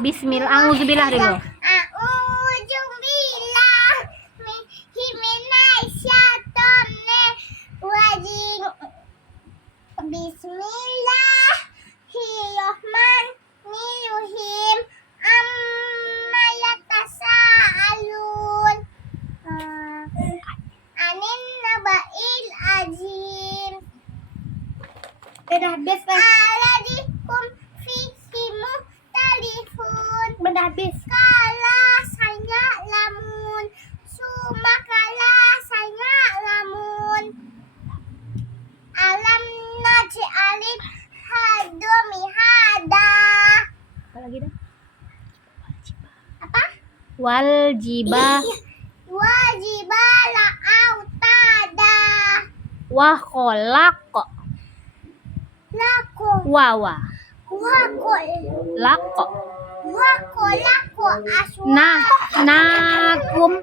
Bismillah, auzubillah dulu. A'udzubillah minasyaitonir rajim. Bismillahirrahmanirrahim. Amma yatasaalun. Anin naba'il azim. Udah habis kan? Aladikum fihi muhtalifun. Udah habis. Kala saya lamun. Sumakala saya lamun. Alam naj'alil hadomi hada. Apa lagi dah? Apa? Wal jibah Wajibala autada. wah kolak kok. Lako. Wawa. Wako. Lako. Wako lako aswa. Nah, nakum